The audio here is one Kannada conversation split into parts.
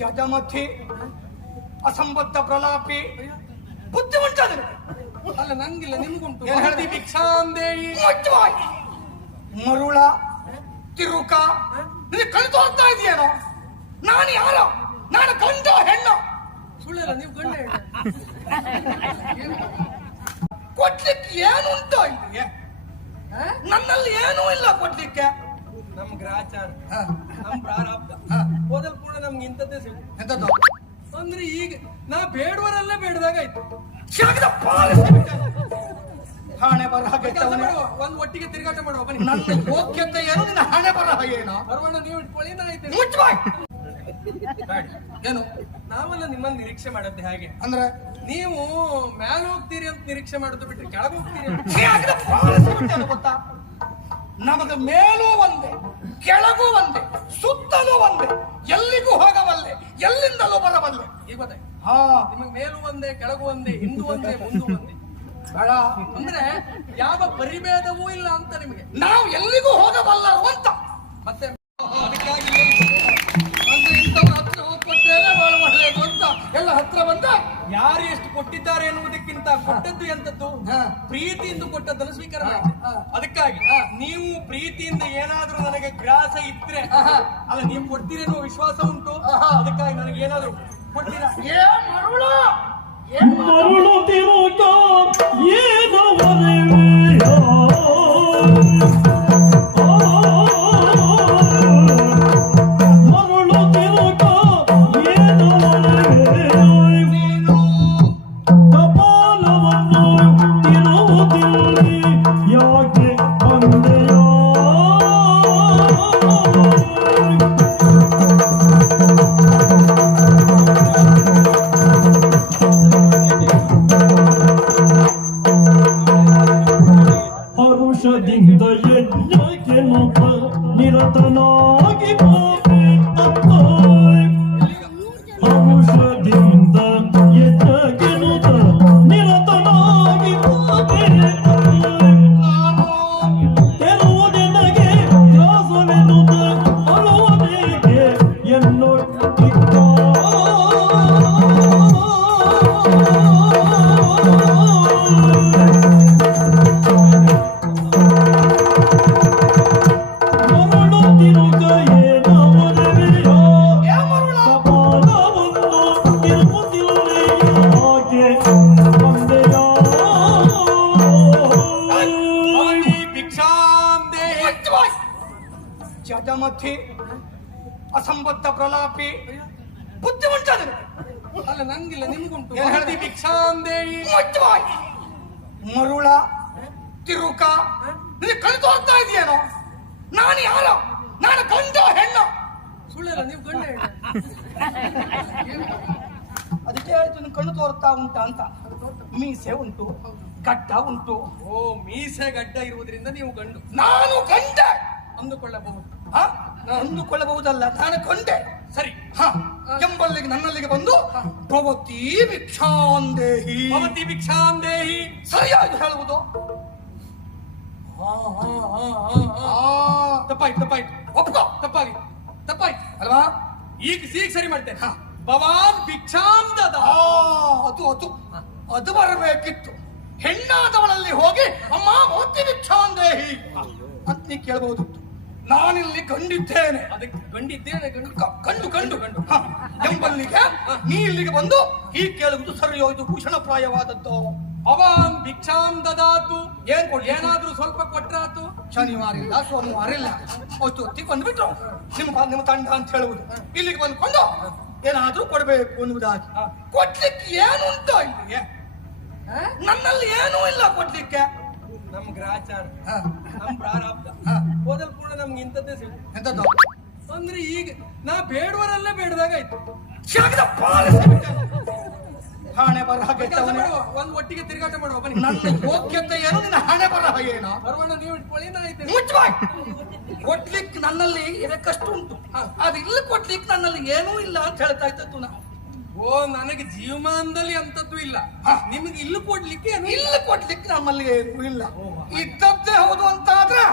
ಜಡಮಥಿ ಅಸಂಬದ್ಧ ಪ್ರಲಾಪಿ ಬುದ್ಧಿವಂತ ಅಲ್ಲ ನಂಗಿಲ್ಲ ನಿಮ್ಗುಂಟು. ಭಿಕ್ಷಾಂದೇಹಿ ಮರುಳ ತಿರುಕ ನಿನಗೆ ಕಣ್ ತೋರ್ತಾ ಇದೆಯೇನೋ? ನಾನು ಯಾರೋ? ನಾನು ಗಂಡು ಹೆಣ್ಣು? ಸುಳ್ಳಲ್ಲ, ನೀವು ಗಂಡ ಕೊಡ್ಲಿಕ್ಕೆ ಏನುಂಟು ಇಲ್ಲಿ? ನನ್ನಲ್ಲಿ ಏನೂ ಇಲ್ಲ ಕೊಡ್ಲಿಕ್ಕೆ. ನಮ್ ಗ್ರಾಚಾರ, ನಮ್ ಪ್ರಾರಬ್ಧ ಮೊದಲು ಕೂಡ ನಮ್ಗೆ ಇಂಥದ್ದೇ ಸಿಗು. ಎಂತದ್ದು ಅಂದ್ರೆ ಈಗ ನಾ ಬೇಡವರಲ್ಲೇ ಬೇಡದಾಗಾಯ್ತು. ಹಣೆ ಬರಹ ಒಂದ್ ಒಟ್ಟಿಗೆ ತಿರುಗಾಟ ಮಾಡುವ ಬನ್ನಿ. ನನ್ನ ಯೋಗ್ಯತೆ ಏನು, ನಿನ್ನ ಹಣೆ ಬರಹ ಏನು? ಬರೋಣ, ನೀವು ಇಟ್ಕೊಳ್ಳಿ, ನಾ ಐತೆ. ಏನು ನಾವೆಲ್ಲ ನಿಮ್ಮನ್ನ ನಿರೀಕ್ಷೆ ಮಾಡದ್ದೆ ಹಾಗೆ. ಅಂದ್ರೆ ನೀವು ಮ್ಯಾಲ ಹೋಗ್ತೀರಿ ಅಂತ ನಿರೀಕ್ಷೆ ಮಾಡುದು ಬಿಟ್ರೆ ಕೆಳಗೆ ಹೋಗ್ತೀರಿ ಗೊತ್ತಾ? ನಮಗ ಮೇಲೂ ಒಂದೇ, ಕೆಳಗೂ ಒಂದೇ, ಸುತ್ತಲೂ ಒಂದೇ, ಎಲ್ಲಿಗೂ ಹೋಗಬಲ್ಲೆ, ಎಲ್ಲಿಂದಲೂ ಬರಬಲ್ಲೆ. ಈಗ ಗೊತ್ತಾಯ್ತು? ಹಾ, ನಿಮಗ್ ಮೇಲೂ ಒಂದೇ, ಕೆಳಗೂ ಒಂದೇ, ಹಿಂದೂ ಒಂದೇ, ಮುಂದೂ ಒಂದೇ. ಬೇಡ ಅಂದ್ರೆ ಯಾವ ಪರಿಭೇದವೂ ಇಲ್ಲ ಅಂತ ನಿಮಗೆ. ನಾವು ಎಲ್ಲಿಗೂ ಹೋಗಬಲ್ಲರು ಅಂತ. ಮತ್ತೆ ಅದಕ್ಕಾಗಿ ಅಂದ್ರೆ ಇಂಥವ್ರ ಹತ್ರ ಹೋಗ್ಕೊಟ್ಟೇನೆ ಬಹಳ ಒಳ್ಳೆಯದು ಅಂತ ಎಲ್ಲ ಹತ್ರ ಬಂದ. ಯಾರು ಎಷ್ಟು ಕೊಟ್ಟಿದ್ದಾರೆ ಎನ್ನುವುದಕ್ಕಿಂತ ಕೊಟ್ಟದ್ದು ಎಂತದ್ದು? ಪ್ರೀತಿಯಿಂದ ಕೊಟ್ಟದ್ದನ್ನು ಸ್ವೀಕಾರ ಮಾಡಿ. ಅದಕ್ಕಾಗಿ ನೀವು ಪ್ರೀತಿಯಿಂದ ಏನಾದ್ರೂ ನನಗೆ ಗ್ರಾಸ ಇದ್ರೆ ಅಲ್ಲ, ನೀವು ಕೊಡ್ತೀರಿ ಅನ್ನುವ ವಿಶ್ವಾಸ ಉಂಟು. ಅದಕ್ಕಾಗಿ ನನಗೆ ಏನಾದ್ರು ಕೊಡ್ತೀರಾ? ಮರುಳು ತಿರುಗ ಏನು ಮರುಳು ತಿರುಗ ಏನು ಕಪಾಲವನ್ನು ತಿರುವುದಿಲ್ಲಿ ಯಾಕೆ ಬಂದೆಯೋ? ಹರುಷದಿಂದ ಯಜ್ಞಕ್ಕೆ ನಿರತನಾಗಿ ಹರುಷದಿಂದ ಯಜ್ಞಕ್ಕೆ ನಿರತನಾಗಿ ತೆರುವುದೆನಗೆ ತ್ರಾಸವೆನ್ನುತ್ತ ಅಳುವುದೇಗೆ ಎನ್ನೊಟ್ಟಿದ್ದ ಜಡಮಥಿ ಅಸಂಬದ್ಧ ಪ್ರಲಾಪಿ ಬುದ್ಧಿವಂತ ಅಲ್ಲ ನಂಗಿಲ್ಲ ನಿಮ್ಗುಂಟು. ಭಿಕ್ಷಾಂದೇಹಿ ಮರುಳ ತಿರುಕ ನಿನಗೆ ಕಣ್ ತೋರ್ತಾ ಇದೆಯೇನೋ? ನಾನು ಯಾರೋ? ನಾನು ಗಂಡು ಹೆಣ್ಣು? ಸುಳ್ಳಲ್ಲ, ನೀವು ಗಂಡ ಅದಕ್ಕೆ ಹೇಳ್ತೀನಿ ಕಣ್ಣು ತೋರ್ತಾ ಉಂಟ ಅಂತ. ಮೀಸೆ ಉಂಟು, ಗಡ್ಡ ಉಂಟು. ಓ, ಮೀಸೆ ಗಡ್ಡ ಇರುವುದರಿಂದ ನೀವು ಗಂಡು. ನಾನು ಗಂಡೆ ಅಂದುಕೊಳ್ಳಬಹುದು. ಅಂದುಕೊಳ್ಳಬಹುದಲ್ಲ, ನಾನು ಕೊಂಡೆ. ಸರಿ, ಎಂಬಲ್ಲಿಗೆ ನನ್ನಲ್ಲಿಗೆ ಬಂದು ಭವತಿ ಭಿಕ್ಷಾಂದೇಹಿ, ಭವತಿ ಭಿಕ್ಷಾಂದೇಹಿ ಸರಿಯಾಗಿ ಹೇಳುವುದು. ತಪ್ಪಾಯ್ತು, ತಪ್ಪಾಯ್ತು, ಒಪ್ಕೋ. ತಪ್ಪಾಯ್ತು ಅಲ್ವಾ? ಈಗ ಸರಿ ಮಾಡ್ತೇನೆ. ಭವಾನ್ ಭಿಕ್ಷಾಂ ದದ. ಅದು ಬರಬೇಕಿತ್ತು. ಹೆಣ್ಣಾದವಳಲ್ಲಿ ಹೋಗಿ ಅಮ್ಮ ಭವತಿ ಭಿಕ್ಷಾಂದೇಹಿ ಅಂತ ನೀ ಕೇಳಬಹುದು. ನಾನಿಲ್ಲಿ ಕಂಡಿದ್ದೇನೆ. ಅದಕ್ಕೆ ಕಂಡಿದ್ದೇನೆ, ಕಂಡು ಎಂಬಲ್ಲಿಗೆ ನೀ ಇಲ್ಲಿಗೆ ಬಂದು ಈ ಕೇಳುವುದು ಸರಿಯೋ? ಇದು ಭೂಷಣಪ್ರಾಯವಾದದ್ದು. ಭವಾನ್ ಭಿಕ್ಷಾಂ ದದಾತು. ಏನ್ ಕೊಡ್ಲಿ? ಏನಾದ್ರೂ ಸ್ವಲ್ಪ ಕೊಟ್ರಾತು. ಶನಿವಾರ ಇಲ್ಲ, ಸೋಮವಾರ ಇಲ್ಲ, ಹೊತ್ತಿಗೆ ಬಂದ್ಬಿಟ್ರು ನಿಮ್ಮ ತಂಡ ಅಂತ ಹೇಳುವುದು. ಇಲ್ಲಿಗೆ ಬಂದ್ಕೊಂಡು ಏನಾದ್ರೂ ಕೊಡ್ಬೇಕು ಅನ್ನುವುದಾಗಿ. ಕೊಡ್ಲಿಕ್ಕೆ ಏನುಂಟು ಇಲ್ಲಿಗೆ? ನನ್ನಲ್ಲಿ ಏನೂ ಇಲ್ಲ ಕೊಡ್ಲಿಕ್ಕೆ. ನಮ್ ಗ್ರಾಚಾರ, ನಮ್ ಪ್ರಾರಬ್ಧ ಮೊದಲು ಕೂಡ ನಮ್ಗೆ ಇಂಥದ್ದೇ ಸಿಗು. ಎಂತದ್ದು ಅಂದ್ರೆ ಈಗ ನಾ ಬೇಡವರಲ್ಲೇ ಬೇಡದಾಗಾಯ್ತು. ಹಣೆ ಬರಹ ಒಂದ್ ಒಟ್ಟಿಗೆ ತಿರುಗಾಟ ಮಾಡುವ ಬನ್ನಿ. ನನ್ನ ಯೋಗ್ಯತೆ ಏನು, ನಿನ್ನ ಹಣೆ ಬರಹ ಏನು? ಬರೋಣ, ನೀವು ಇಟ್ಕೊಳ್ಳಿ, ನಾ ಐತೆ. ಕೊಡ್ಲಿಕ್ಕೆ ನನ್ನಲ್ಲಿ ಇರಕ್ಕಷ್ಟು ಉಂಟು, ಅದು ಇಲ್ಲಿ ಕೊಡ್ಲಿಕ್ಕೆ ನನ್ನಲ್ಲಿ ಏನೂ ಇಲ್ಲ ಅಂತ ಹೇಳ್ತಾ ಇದ್ದದ್ದು ನಾ. ಓ, ನನಗೆ ಜೀವಮಾನದಲ್ಲಿ ಅಂತದ್ದು ಇಲ್ಲ, ನಿಮಗೆ ಇಲ್ಲಿ ಕೊಡ್ಲಿಕ್ಕೆ ಇಲ್ಲಿ ಕೊಡ್ಲಿಕ್ಕೆ ನಮ್ಮಲ್ಲಿ ಏನೂ ಇಲ್ಲ. ಇದ್ದದ್ದೇ ಹೌದು ಅಂತ ಆದ್ರೆ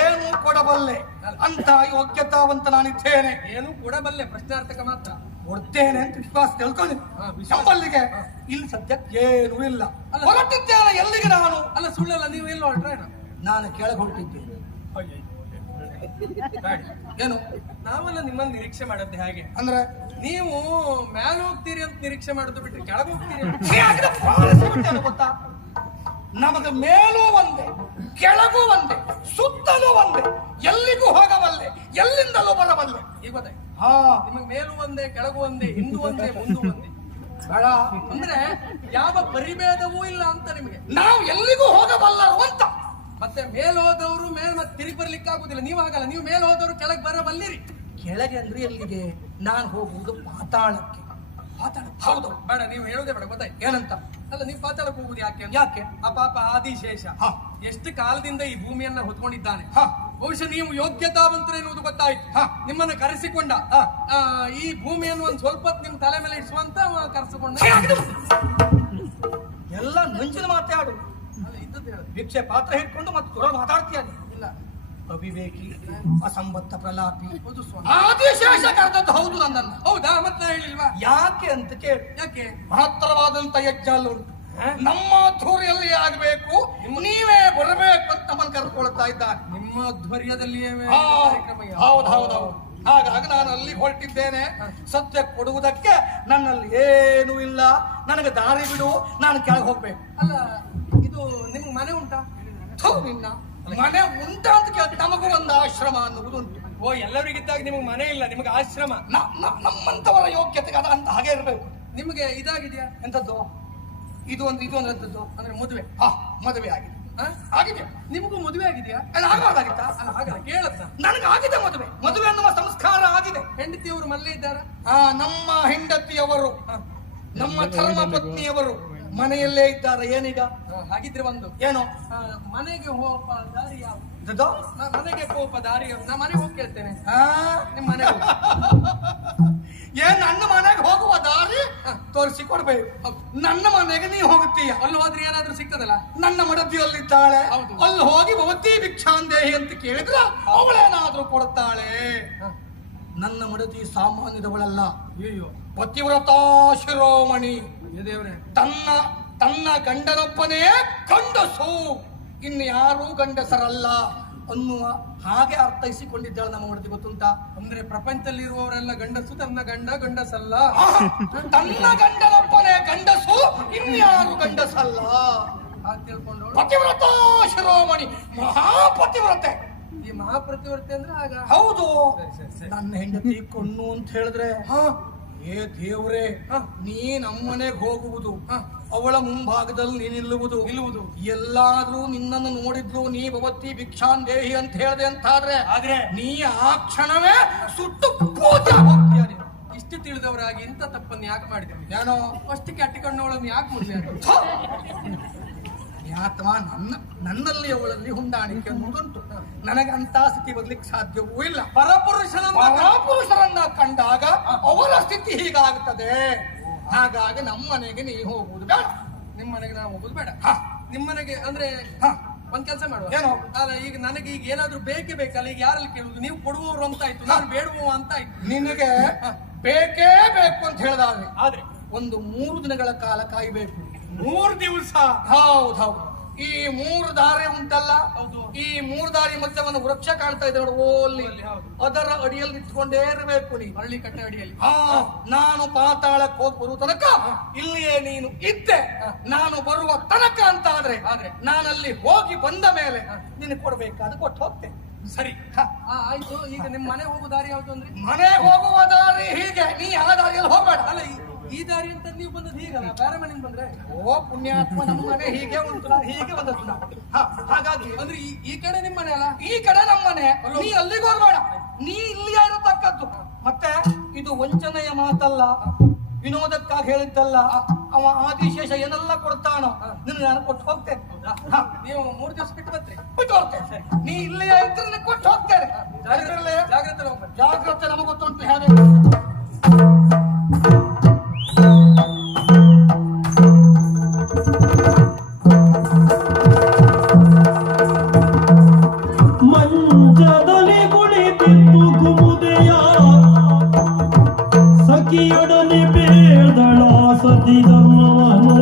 ಏನು ಕೊಡಬಲ್ಲೆ ಅಂತ ಯೋಗ್ಯತಾವಂತ ನಾನಿದ್ದೇನೆ. ಏನು ಕೊಡಬಲ್ಲೆ ಪ್ರಶ್ನಾರ್ಥಕ ಮಾತ್ರ. ಕೊಡ್ತೇನೆ ಅಂತ ವಿಶ್ವಾಸ ತಿಳ್ಕೊಂಡು ನಮ್ಮಲ್ಲಿಗೆ ಇಲ್ಲಿ ಸದ್ಯಕ್ಕೆ ಏನೂ ಇಲ್ಲ. ಹೊರಟಿದ್ದೇನೆ ಎಲ್ಲಿಗೆ ನಾನು? ಅಲ್ಲ ಸುಳ್ಳಲ್ಲ, ನೀವು ಎಲ್ಲಿ ಹೊರಟ್ರೆ? ನಾನು ಕೆಳಗೆ ಹೊರಟಿದ್ದೇನೆ. ಏನು ನಾವೆಲ್ಲ ನಿಮ್ಮನ್ನು ನಿರೀಕ್ಷೆ ಮಾಡದ್ದೆ ಹಾಗೆ. ಅಂದ್ರೆ ನೀವು ಮ್ಯಾಲ ಹೋಗ್ತೀರಿ ಅಂತ ನಿರೀಕ್ಷೆ ಮಾಡೋದು ಬಿಟ್ರೆ ಕೆಳಗೆ ಹೋಗ್ತೀರಿ ಗೊತ್ತಾ? ನಮಗೆ ಮೇಲೂ ಒಂದೇ, ಕೆಳಗೂ ಒಂದೇ, ಸುತ್ತಲೂ ಒಂದೇ, ಎಲ್ಲಿಗೂ ಹೋಗಬಲ್ಲೆ, ಎಲ್ಲಿಂದಲೂ ಬರಬಲ್ಲೆ. ಈಗ ಗೊತ್ತಾಯ್ತು. ಹಾ, ನಿಮಗೆ ಮೇಲೂ ಒಂದೇ, ಕೆಳಗೂ ಒಂದೇ, ಹಿಂದೂ ಒಂದೇ, ಮುಂದೂ ಒಂದೇ. ಬೇಡ ಅಂದ್ರೆ ಯಾವ ಪರಿಭೇದವೂ ಇಲ್ಲ ಅಂತ ನಿಮಗೆ. ನಾವು ಎಲ್ಲಿಗೂ ಹೋಗಬಲ್ಲರು ಅಂತ. ಮತ್ತೆ ಮೇಲ್ ಹೋದವರು ಮೇಲ್ ಮತ್ತೆ ತಿರುಗಿ ಬರ್ಲಿಕ್ಕೆ ಆಗುದಿಲ್ಲ. ನೀವು ಆಗಲ್ಲ, ನೀವು ಮೇಲ್ ಹೋದವರು ಕೆಳಗೆ ಬರಬಲ್ಲಿರಿ. ಕೆಳಗೆ ಅಂದ್ರೆ ಎಲ್ಲಿಗೆ? ನಾನು ಹೋಗುವುದು ಪಾತಾಳಕ್ಕೆ. ಪಾತಾಳ? ಹೌದು. ಬೇಡ, ನೀವು ಹೇಳುದೇ ಬೇಡ. ಗೊತ್ತಾಯ್ತು ಏನಂತ? ಅಲ್ಲ, ನೀವು ಪಾತಾಳಕ್ಕೆ ಹೋಗುದು ಯಾಕೆ? ಯಾಕೆ? ಆ ಪಾಪ ಆದಿಶೇಷ ಹ. ಎಷ್ಟು ಕಾಲದಿಂದ ಈ ಭೂಮಿಯನ್ನ ಹೊತ್ಕೊಂಡಿದ್ದಾನೆ. ಹ. ಬಹುಶಃ ನೀವು ಯೋಗ್ಯತಾವಂತರ ಎನ್ನುವುದು ಗೊತ್ತಾಯ್ತು. ನಿಮ್ಮನ್ನ ಕರೆಸಿಕೊಂಡ ಈ ಭೂಮಿಯನ್ನು ಒಂದ್ ಸ್ವಲ್ಪ ನಿಮ್ ತಲೆ ಮೇಲೆ ಇಡಿಸುವಂತ ಕರೆಸಿಕೊಂಡ. ಎಲ್ಲ ನಂಜಿನ ಮಾತಾಡು. ಅಲ್ಲ, ಇದ್ದದ್ದು ಹೇಳುದು. ಭಿಕ್ಷೆ ಪಾತ್ರ ಹಿಡ್ಕೊಂಡು ಮತ್ತೆ ದೂರ ಮಾತಾಡ್ತೀಯಾನೆ. ಇಲ್ಲ, ಅವಿವೇಕಿ, ಅಸಂಬದ್ಧ ಪ್ರಲಾಪಿ. ಹೌದು ಸ್ವಾಮಿ. ಆದಿಶೇಷ ಕರೆದದ್ದು ಹೌದು ನನ್ನನ್ನು. ಹೌದಾ? ಮತ್ತೆ ನಾ ಹೇಳಿಲ್ವಾ? ಯಾಕೆ ಅಂತ ಕೇಳಿ. ಯಾಕೆ? ಮಹತ್ತರವಾದಂತ ಯಜ್ಞ ಅಲ್ಲ ಉಂಟು. ನಮ್ಮ ಧೂರಿಯಲ್ಲಿ ಆಗಬೇಕು, ನೀವೇ ಬರಬೇಕು ಅಂತ ನಮ್ಮನ್ನು ಕರೆದುಕೊಳ್ತಾ ಇದ್ದಾನೆ. ನಿಮ್ಮ ಧ್ವರ್ಯದಲ್ಲಿಯೇ ಹೌದು ಹೌದು ಹೌದು. ಹಾಗಾಗಿ ನಾನು ಅಲ್ಲಿ ಹೊರಟಿದ್ದೇನೆ. ಸತ್ಯ ಕೊಡುವುದಕ್ಕೆ ನನ್ನಲ್ಲಿ ಏನೂ ಇಲ್ಲ. ನನಗೆ ದಾರಿ ಬಿಡು, ನಾನು ಕೆಳಗೆ ಹೋಗ್ಬೇಕು. ಅಲ್ಲ, ಇದು ನಿಮ್ಗೆ ಮನೆ ಉಂಟಾ? ನಿನ್ನ ಮನೆ ಉಂಟಾ ಅಂತ ಕೇಳಿ ನಮಗೂ ಒಂದು ಆಶ್ರಮ ಅನ್ನುವುದು ಉಂಟು. ಓ, ಎಲ್ಲರಿಗಿದ್ದಾಗ ನಿಮಗೆ ಮನೆ ಇಲ್ಲ, ನಿಮಗೆ ಆಶ್ರಮ. ನಮ್ಮಂತವರ ಯೋಗ್ಯತೆಗೆ ಅದ ಅಂತ ಹಾಗೆ ಇರಬೇಕು. ನಿಮಗೆ ಇದಾಗಿದೆಯಾ? ಎಂತದ್ದು? ಇದು ಎಂತದ್ದು ಅಂದ್ರೆ ಮದುವೆ? ಮದುವೆ ಆಗಿದೆ. ಆಗಿದೆ. ನಿಮಗೂ ಮದುವೆ ಆಗಿದೆಯಾ? ಆಗಬಾರ್ದಾಗಿತ್ತ? ಅಲ್ಲ, ಹಾಗಲ್ಲ, ಕೇಳತ್ತ. ನನಗಾಗಿದೆ ಮದುವೆ. ಮದುವೆ ಅನ್ನುವ ಸಂಸ್ಕಾರ ಆಗಿದೆ. ಹೆಂಡತಿಯವರು ಮಲ್ಲೇ ಇದ್ದಾರ? ನಮ್ಮ ಹೆಂಡತಿಯವರು, ನಮ್ಮ ಧರ್ಮ ಪತ್ನಿಯವರು ಮನೆಯಲ್ಲೇ ಇದ್ದಾರೆ. ಏನೀಗ? ಹಾಗಿದ್ರೆ ಒಂದು ಏನು? ಮನೆಗೆ ಹೋಪ ದಾರಿ ಯಾವ? ಮನೆಗೆ ಹೋಪ ದಾರಿ ನಾ ಮನೆಗೆ ಹೋಗಿ ಕೇಳ್ತೇನೆ. ನಿಮ್ಮ ಮನೆ ಏನ್ ನನ್ನ ಮನೆಗೆ ಹೋಗುವ ದಾರಿ ತೋರಿಸಿ ಕೊಡ್ಬೇಕು. ನನ್ನ ಮನೆಗೆ ನೀ ಹೋಗುತ್ತೀಯ. ಅಲ್ಲಿ ಹೋದ್ರೆ ಏನಾದ್ರೂ ಸಿಕ್ಕದಲ್ಲ? ನನ್ನ ಮಡದಿಯಲ್ಲಿದ್ದಾಳೆ, ಹೌದು. ಅಲ್ಲಿ ಹೋಗಿ ಭವತಿ ಭಿಕ್ಷಾಂದೇಹಿ ಅಂತ ಕೇಳಿದ್ರ ಅವಳೇನಾದ್ರೂ ಕೊಡುತ್ತಾಳೆ. ನನ್ನ ಮಡದಿ ಸಾಮಾನ್ಯದವಳಲ್ಲ. ಅಯ್ಯೋ, ಪತಿವ್ರತಾ ಶಿರೋಮಣಿ. ದೇವ್ರೆ, ತನ್ನ ಗಂಡನೊಬ್ಬನೇ ಗಂಡಸು, ಇನ್ನು ಯಾರೂ ಗಂಡಸರಲ್ಲ ಅನ್ನುವ ಹಾಗೆ ಅರ್ಥೈಸಿಕೊಂಡಿದ್ದಾಳೆ ನಮ್ಮ ಮಡದಿ. ಗೊತ್ತುಂಟಾ? ಅಂದ್ರೆ ಪ್ರಪಂಚದಲ್ಲಿರುವವರೆಲ್ಲ ಗಂಡಸು, ತನ್ನ ಗಂಡಸಲ್ಲ. ತನ್ನ ಗಂಡನೊಬ್ಬನೇ ಗಂಡಸು, ಇನ್ಯಾರು ಗಂಡಸಲ್ಲ. ತಿಳ್ಕೊಂಡು ಪತಿವ್ರತಾ ಶಿರೋಮಣಿ, ಮಹಾಪತಿವ್ರತೆ. ಈ ಮಹಾಪ್ರತಿವರ್ತೆ ಅಂದ್ರೆ ಆಗ ಹೌದು. ಸರಿ. ನನ್ನ ಹೆಂಡತಿ ಕೊಣ್ಣು ಅಂತ ಹೇಳಿದ್ರೆ, ಏ ದೇವ್ರೆ, ನೀ ನಮ್ಮನೆಗೆ ಹೋಗುವುದು, ಅವಳ ಮುಂಭಾಗದಲ್ಲಿ ನೀ ನಿಲ್ಲುವುದು, ಎಲ್ಲಾದ್ರೂ ನಿನ್ನನ್ನು ನೋಡಿದ್ರು ನೀ ಭವತಿ ಭಿಕ್ಷಾಂದೇಹಿ ಅಂತ ಹೇಳಿದೆ ಅಂತಾದ್ರೆ ನೀ ಆ ಕ್ಷಣವೇ ಸುಟ್ಟು ಪೂಜೆ ಹೋಗ್ತೀಯ. ಇಷ್ಟು ತಿಳಿದವರಾಗಿ ಇಂಥ ತಪ್ಪನ್ನು ಯಾಕೆ ಮಾಡಿದ್ರಿ? ಏನೋ ಅಷ್ಟಕ್ಕೆ ಅಟ್ಟಿಕೊಂಡವಳನ್ನು ಯಾಕೆ ಮುಟ್ಟಾರೆ? ಅಥವಾ ನನ್ನಲ್ಲಿ ಅವಳಲ್ಲಿ ಹೊಂದಾಣಿಕೆ ಅನ್ನೋದುಂಟು. ನನಗೆ ಅಂತ ಸ್ಥಿತಿ ಬರ್ಲಿಕ್ಕೆ ಸಾಧ್ಯವೂ ಇಲ್ಲ. ಪರಪುರುಷರನ್ನ ಕಂಡಾಗ ಅವರ ಸ್ಥಿತಿ ಹೀಗಾಗುತ್ತದೆ. ಹಾಗಾಗಿ ನಮ್ಮ ಮನೆಗೆ ನೀ ಹೋಗುವುದು ಬೇಡ. ನಿಮ್ಮ ಮನೆಗೆ ನಾವು ಹೋಗುದು ಬೇಡ. ನಿಮ್ಮ ಮನೆಗೆ ಅಂದ್ರೆ ಒಂದ್ ಕೆಲಸ ಮಾಡುವ. ಏನೋ? ಅಲ್ಲ, ಈಗ ನನಗೆ ಈಗ ಏನಾದ್ರೂ ಬೇಕಲ್ಲ, ಈಗ ಯಾರಲ್ಲಿ ಕೇಳುದು? ನೀವು ಕೊಡುವವರು ಅಂತ ಆಯ್ತು, ನಾನು ಬೇಡುವ ಅಂತ ಆಯ್ತು. ನಿನಗೆ ಬೇಕೇ ಬೇಕು ಅಂತ ಹೇಳಿದಾದ್ರೆ ಆದ್ರೆ ಒಂದು 3 ದಿನಗಳ ಕಾಲ ಕಾಯ್ಬೇಕು. 3 ದಿವಸ? ಹೌದು. ಈ 3 ದಾರಿ ಉಂಟಲ್ಲ, ಹೌದು. ಈ 3 ದಾರಿ ಮಧ್ಯೆ ಒಂದು ವೃಕ್ಷ ಕಾಣ್ತಾ ಇದೆ ನೋಡಿ, ಓಲ್ಲಿ, ಅದರ ಅಡಿಯಲ್ಲಿ ನಿಂತ್ಕೊಂಡೇ ಇರಬೇಕು ನೀ. ಮರಳಿ ಕಟ್ಟೆ ಅಡಿಯಲ್ಲಿ. ನಾನು ಪಾತಾಳಕ್ಕೆ ಹೋಗಿ ಬರುವ ತನಕ ಇಲ್ಲಿಯೇ ನೀನು ಇದ್ದೆ. ನಾನು ಬರುವ ತನಕ ಅಂತ ಆದ್ರೆ ನಾನಲ್ಲಿ ಹೋಗಿ ಬಂದ ಮೇಲೆ ನಿನಗೆ ಕೊಡ್ಬೇಕಾದ ಕೊಟ್ಟು ಹೋಗ್ತೇನೆ. ಸರಿ, ಆಯ್ತು. ಈಗ ನಿಮ್ಮ ಮನೆ ಹೋಗುವ ದಾರಿ ಯಾವ್ದು ಅಂದ್ರೆ? ಮನೆ ಹೋಗುವ ದಾರಿ ಹೀಗೆ, ನೀ ಆ ದಾರಿಯಲ್ಲಿ ಹೋಗ್ಬೇಡ. ಅಲ್ಲ, ಈ ದಾರಿ ಅಂತ ನೀವು ಬಂದದ್ದು ಹೀಗಲ್ಲ, ಬೇರೆ ಮನೆಯಿಂದ ಬಂದ್ರೆ? ಓ ಪುಣ್ಯಾತ್ಮ, ನಮ್ಮ ಮನೆ ಹೀಗೆ ಉಂಟು, ಹೀಗೆ ಬಂದದ್ದು ನಾವು. ಹಾಗಾಗಿ ಅಂದ್ರೆ ಈ ಕಡೆ ನಿಮ್ಮ ಮನೆ ಅಲ್ಲ, ಈ ಕಡೆ ನಮ್ಮನೆ. ನೀ ಅಲ್ಲಿಗೆ ಹೋಗ್ಬೇಡ, ನೀ ಇಲ್ಲಿಯೇ ಇರತಕ್ಕದ್ದು. ಮತ್ತೆ ಇದು ವಂಚನೆಯ ಮಾತಲ್ಲ, ವಿನೋದಕ್ಕಾಗಿ ಹೇಳಿದ್ದಲ್ಲ. ಅವ ಆದಿಶೇಷ ಏನೆಲ್ಲ ಕೊಡ್ತಾನೋ ನಿನ್ನ ನಾನು ಕೊಟ್ಟು ಹೋಗ್ತೇನೆ. ನೀವು 3 ದಿವಸ ಬಿಟ್ಟು ಬರ್ತೀರಿ? ಬಿಟ್ಟು ಹೋಗ್ತೇನೆ. ನೀ ಇಲ್ಲಿಯೇ ಇದ್ರೆ ಕೊಟ್ಟು ಹೋಗ್ತೇನೆ. ಜಾಗ್ರತೆ ನಮಗೆ ಗೊತ್ತುಂಟು ಹೇಗೆ. ಮಲ್ಲ ಸಖಿಯೊಡನೆ ಬೇದಳ ಸತಿ ಧರ್ಮವನು